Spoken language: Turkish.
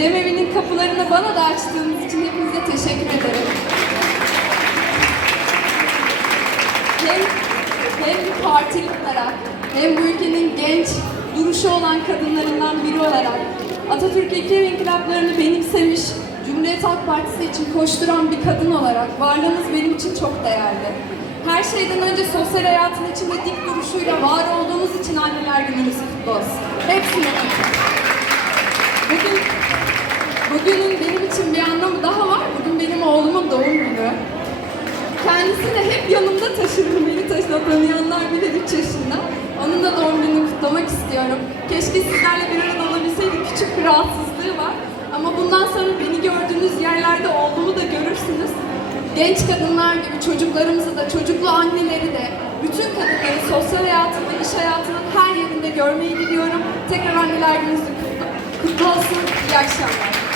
Cemevi'nin kapılarını bana da açtığınız için hepinize teşekkür ederim. Hem, hem bir partili olarak hem bu ülkenin genç duruşu olan kadınlarından biri olarak Atatürk ve inkılaplarını benimsemiş, Cumhuriyet Halk Partisi için koşturan bir kadın olarak varlığınız benim için çok değerli. Her şeyden önce sosyal hayatın içinde dik duruşuyla var olduğunuz için anneler gününüz kutlu olsun. Hepsine önce. Bugün, bugünün benim için bir anlamı daha var. Bugün benim oğlumun doğum günü. Kendisini hep yanımda taşırım. Beni taşına tanıyanlar bilir 3 yaşında. Onun da doğum gününü kutlamak istiyorum. Keşke sizlerle bir arada olabilseydik. Küçük bir rahatsızlığı var. Ama bundan sonra beni gördüğünüz yerlerde olduğumu da görürsünüz. Genç kadınlar gibi çocuklarımızı da, çocuklu anneleri de, bütün kadınları sosyal hayatın ve iş hayatının her yerinde görmeyi diliyorum. Tekrar anneler gününüz kutlu, kutlu olsun. İyi akşamlar.